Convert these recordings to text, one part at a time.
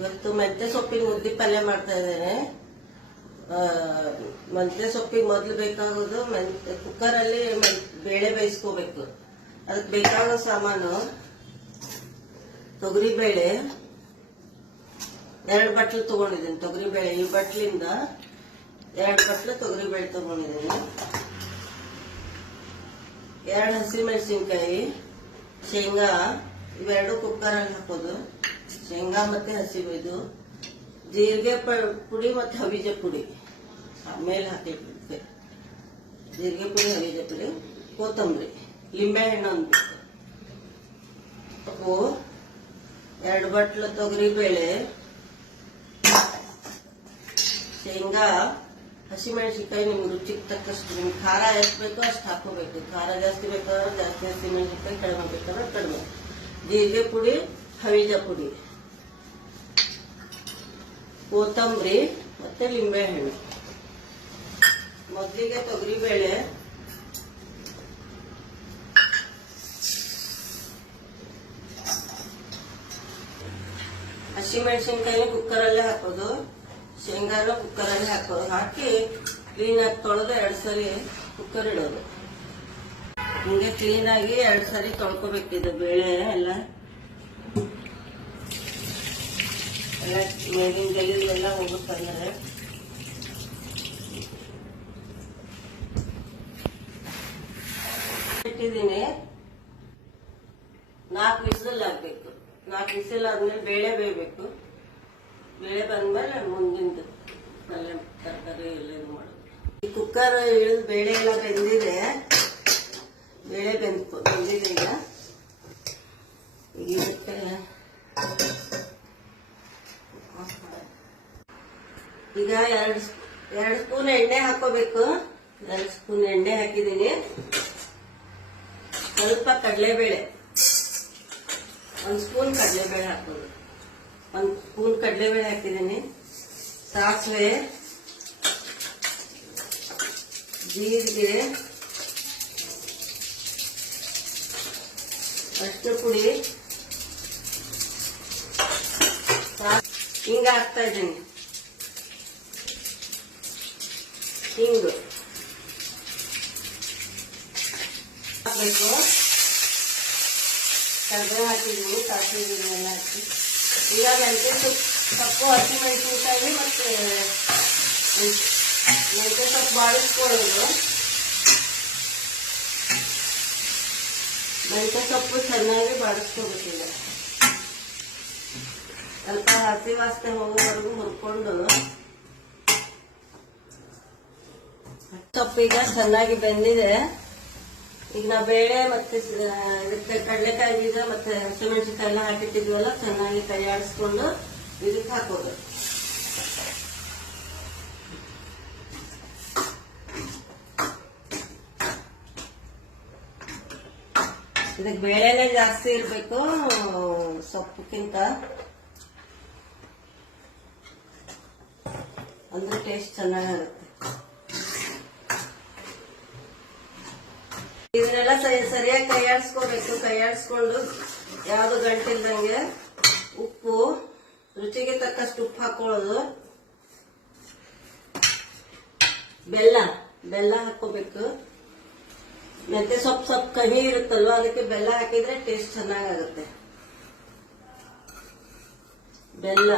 ಇವತ್ತು ಮೆಂತ್ಯ ಸೊಪ್ಪಿನ ಮುದ್ದೆ ಪಲ್ಯ ಮಾಡ್ತಾ ಇದ್ದೇನೆ. ಮೆಂತ್ಯ ಸೊಪ್ಪಿಗೆ ಮೊದಲು ಬೇಕಾಗೋದು ಕುಕ್ಕರಲ್ಲಿ ಬೇಳೆ ಬೇಯಿಸ್ಕೋಬೇಕು. ಅದಕ್ಕೆ ಬೇಕಾಗೋ ಸಾಮಾನು ತೊಗರಿ ಬೇಳೆ 2 ಬಟ್ಲು ತಗೊಂಡಿದ್ದೀನಿ. ತೊಗರಿ ಬೇಳೆ ಈ ಬಟ್ಲಿಂದ 2 ಬಟ್ಲು ತೊಗರಿ ಬೇಳೆ ತಗೊಂಡಿದ್ದೀನಿ. 2 ಹಸಿಮೆಣಸಿನ್ಕಾಯಿ, ಶೇಂಗಾ ಇವೆರಡು ಕುಕ್ಕರಲ್ಲಿ ಹಾಕೋದು. ಶೇಂಗಾ ಮತ್ತೆ ಹಸಿ ಇದು ಜೀರಿಗೆ ಪುಡಿ ಮತ್ತೆ ಹವಿಜ ಪುಡಿ ಮೇಲೆ ಹಾಕಿಬಿಡುತ್ತೆ. ಜೀರಿಗೆ ಪುಡಿ, ಹವಿಜ ಪುಡಿ, ಕೊತ್ತಂಬರಿ, ಲಿಂಬೆ ಹಣ್ಣು ಉಪ್ಪು, 2 ಬಟ್ಲು ತೊಗರಿ ಬೇಳೆ, ಶೇಂಗಾ, ಹಸಿಮೆಣಸಿನ್ಕಾಯಿ ನಿಮ್ಗೆ ರುಚಿಗೆ ತಕ್ಕಷ್ಟು. ನಿಮ್ಗೆ ಖಾರ ಎಷ್ಟು ಬೇಕೋ ಅಷ್ಟು ಹಾಕೋಬೇಕು. ಖಾರ ಜಾಸ್ತಿ ಬೇಕಾದ್ರೆ ಜಾಸ್ತಿ, ಹಸಿಮೆಣಸಿನ್ಕಾಯಿ ಕಡಿಮೆ ಬೇಕಾದ್ರೆ ಕಡಿಮೆ. ಜೀರಿಗೆ ಪುಡಿ, ಹವಿಜ ಪುಡಿ, ಕೊತ್ತಂಬರಿ ಮತ್ತೆ ಲಿಂಬೆ ಹಣ್ಣು. ಮೊದಲಿಗೆ ತೊಗರಿ ಬೇಳೆ ಹಸಿಮೆಣಸಿನ್ಕಾಯಿ ಕುಕ್ಕರಲ್ಲೇ ಹಾಕೋದು, ಶೇಂಗಾನು ಕುಕ್ಕರಲ್ಲಿ ಹಾಕಿ ಕ್ಲೀನಾಗಿ ತೊಳೆದು 2 ಸರಿ ಕುಕ್ಕರ್ ಇಡೋದು. ಹಿಂಗೆ ಕ್ಲೀನಾಗಿ 2 ಸರಿ ತೊಳ್ಕೊಬೇಕಿದು ಬೇಳೆ ಎಲ್ಲ ಮೇಲಿನ ಗಲೀಜೆಲ್ಲ ಹೋಗುತ್ತಂದ್ರೆ. ಇಟ್ಟಿದ್ದೀನಿ. 4 ವಿಸಿಲ್ ಆಗ್ಬೇಕು. 4 ವಿಸಿಲ್ ಆದ್ಮೇಲೆ ಬೇಳೆ ಬೇಯಬೇಕು. ಬೇಳೆ ಬಂದ್ಮೇಲೆ ಮುಂದಿಂದು ಪಲ್ಯ ತರಕಾರಿ ಎಲ್ಲ ಇದು ಮಾಡೋದು. ಈ ಕುಕ್ಕರ್ ಇಳಿದು ಬೇಳೆ ಎಲ್ಲ ಬೆಂದಿದೆ. ಬೇಳೆ ಬೆಂದಿದೆ. ಈಗ ಇದಕ್ಕೆ ಈಗ 2 ಸ್ಪೂನ್ ಎಣ್ಣೆ ಹಾಕೋಬೇಕು. 2 ಸ್ಪೂನ್ ಎಣ್ಣೆ ಹಾಕಿದ್ದೀನಿ. ಸ್ವಲ್ಪ ಕಡಲೆಬೇಳೆ, 1 ಸ್ಪೂನ್ ಕಡಲೆಬೇಳೆ ಹಾಕೋದು. 1 ಸ್ಪೂನ್ ಕಡಲೆಬೇಳೆ ಹಾಕಿದ್ದೀನಿ. ಸಾಸಿವೆ, ಜೀರಿಗೆ, ಅರಿಶಿನ ಪುಡಿ, ಹಿಂಗ ಹಾಕ್ತಾ ಇದ್ದೀನಿ. ಹಿಂಗು ಹಾಕಬೇಕು. ಕರ್ಬೇವು ಹಾಕಿದ್ದೀನಿ, ಸಾಸಿವೆ ಎಲ್ಲ ಹಾಕಿ. ಈಗ ಮೆಂತ್ಯ ಸೊಪ್ಪು, ಹಸಿಮೆಣಸಿನ್ಕಾಯಿ ಮತ್ತೆ ಮೆಂತ್ಯ ಸೊಪ್ಪು ಬಾಡಿಸ್ಕೊಳ್ಳೋದು. ಮೆಂತ್ಯ ಸೊಪ್ಪು ಚೆನ್ನಾಗಿ ಬಾಡಿಸ್ಕೋಬೇಕಿಲ್ಲ. ಸ್ವಲ್ಪ ಹಸಿ ವಾಸನೆ ಹೋಗೋವರೆಗೂ ಹುರ್ಕೊಂಡು. ಸೊಪ್ಪು ಈಗ ಚೆನ್ನಾಗಿ ಬೆಂದಿದೆ. ಈಗ ನಾವು ಬೇಳೆ ಮತ್ತೆ ಇದಕ್ಕೆ ಕಡಲೆಕಾಯಿ ಬೀಜ ಮತ್ತೆ ಹಸಿಮೆಣಸಿನಕಾಯಿ ಎಲ್ಲ ಹಾಕಿಟ್ಟಿದ್ವಲ್ಲ, ಚೆನ್ನಾಗಿ ಕೈ ಆಡಿಸ್ಕೊಂಡು ಇದಕ್ಕೆ ಹಾಕೋದು. ಇದಕ್ಕೆ ಬೇಳೆನೆ ಜಾಸ್ತಿ ಇರ್ಬೇಕು ಸೊಪ್ಪಕ್ಕಿಂತ, ಅಂದ್ರೆ ಟೇಸ್ಟ್ ಚೆನ್ನಾಗಿರುತ್ತೆ. ಇದನ್ನೆಲ್ಲ ಸರಿಯಾಗಿ ಕೈ ಆಡಿಸ್ಕೋಬೇಕು. ಕೈ ಆಡಿಸ್ಕೊಂಡು ಯಾವ್ದು ಗಂಟಿಲ್ದಂಗೆ ಉಪ್ಪು, ರುಚಿಗೆ ತಕ್ಕಷ್ಟು ಉಪ್ಪು ಹಾಕೊಳ್ಳೋದು. ಬೆಲ್ಲ ಹಾಕೋಬೇಕು. ಮೆಂತ್ಯ ಸೊಪ್ಪು ಕಹಿ ಇರುತ್ತಲ್ವ, ಅದಕ್ಕೆ ಬೆಲ್ಲ ಹಾಕಿದ್ರೆ ಟೇಸ್ಟ್ ಚೆನ್ನಾಗಾಗುತ್ತೆ. ಬೆಲ್ಲ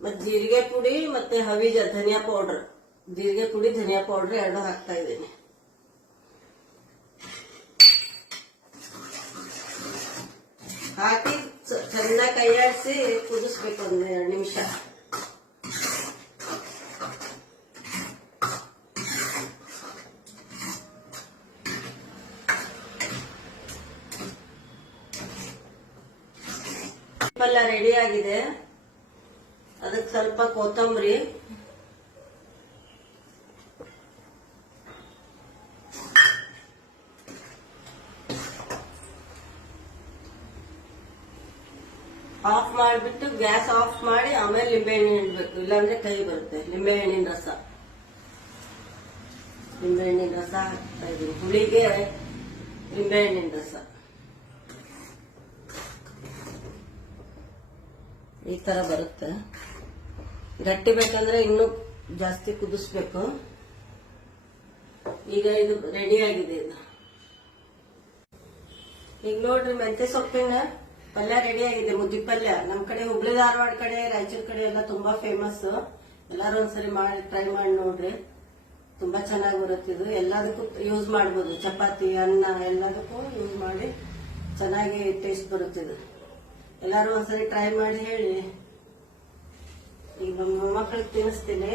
ಮತ್ತೆ ಜೀರಿಗೆ ಪುಡಿ ಮತ್ತೆ ಹವಿಜ ಧನಿಯಾ ಪೌಡರ್, ಜೀರಿಗೆ ಪುಡಿ ಧನಿಯಾ ಪೌಡರ್ 2 ಹಾಕ್ತಾ ಇದ್ದೀನಿ. ಹಾಕಿ ಚೆನ್ನಾಗಿ ಕೈ ಆಡಿಸಿ ಕುದಿಸ್ಬೇಕು 1-2 ನಿಮಿಷ. ಪಲ್ಯ ರೆಡಿ ಆಗಿದೆ. ಅದಕ್ಕೆ ಸ್ವಲ್ಪ ಕೊತ್ತಂಬರಿ, ಆಫ್ ಮಾಡಿಬಿಟ್ಟು ಗ್ಯಾಸ್ ಆಫ್ ಮಾಡಿ ಆಮೇಲೆ ಲಿಂಬೆಹಣ್ಣು ಹಿಂಡಬೇಕು. ಇಲ್ಲಾಂದ್ರೆ ಕೈ ಬರುತ್ತೆ. ಲಿಂಬೆಹಣ್ಣಿನ ರಸ ಹಾಕ್ತಾ ಇದ್ದೀನಿ. ಹುಳಿಗೆ ಲಿಂಬೆಹಣ್ಣಿನ ರಸ ಈ ತರ ಬರುತ್ತೆ. ಗಟ್ಟಿ ಬೇಕಂದ್ರೆ ಇನ್ನೂ ಜಾಸ್ತಿ ಕುದಿಸ್ಬೇಕು. ಈಗ ಇದು ರೆಡಿ ಆಗಿದೆ. ಇದು ಈಗ ನೋಡ್ರಿ, ಮೆಂತ್ಯ ಸೊಪ್ಪಿನ ಪಲ್ಯ ರೆಡಿ ಆಗಿದೆ. ಮುದ್ದಿ ಪಲ್ಯ ನಮ್ ಕಡೆ ಹುಬ್ಳಿ ಧಾರವಾಡ ಕಡೆ, ರಾಯಚೂರ್ ಕಡೆ ಎಲ್ಲ ತುಂಬಾ ಫೇಮಸ್. ಎಲ್ಲಾರು ಒಂದ್ಸರಿ ಮಾಡಿ ಟ್ರೈ ಮಾಡಿ ನೋಡ್ರಿ, ತುಂಬಾ ಚೆನ್ನಾಗಿ ಬರುತ್ತೆ. ಇದು ಎಲ್ಲದಕ್ಕೂ ಯೂಸ್ ಮಾಡ್ಬೋದು, ಚಪಾತಿ, ಅನ್ನ ಎಲ್ಲದಕ್ಕೂ ಯೂಸ್ ಮಾಡಿ ಚೆನ್ನಾಗಿ ಟೇಸ್ಟ್ ಬರುತ್ತೆ. ಇದು ಎಲ್ಲಾರು ಒಂದ್ಸರಿ ಟ್ರೈ ಮಾಡಿ ಹೇಳಿ. ಈಗ ನಮ್ಮ ಮೊಮ್ಮಕ್ಕಳಿಗೆ ತಿನ್ನಿಸ್ತೀನಿ.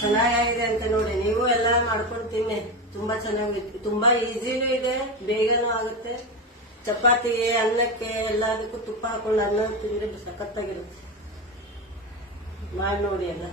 ಚೆನ್ನಾಗಿದೆ ಅಂತ ನೋಡಿ, ನೀವು ಎಲ್ಲ ಮಾಡ್ಕೊಂಡು ತಿನ್ನಿ. ತುಂಬಾ ಚೆನ್ನಾಗಿತ್ತು, ತುಂಬಾ ಈಸಿನೂ ಇದೆ, ಬೇಗನೂ ಆಗುತ್ತೆ. ಚಪಾತಿಗೆ, ಅನ್ನಕ್ಕೆ ಎಲ್ಲದಕ್ಕೂ ತುಪ್ಪ ಹಾಕೊಂಡು ಅನ್ನ ತಿಂದ್ರೆ ಸಖತ್ತಾಗಿರುತ್ತೆ. ಮಾಡಿ ನೋಡಿ ಎಲ್ಲ.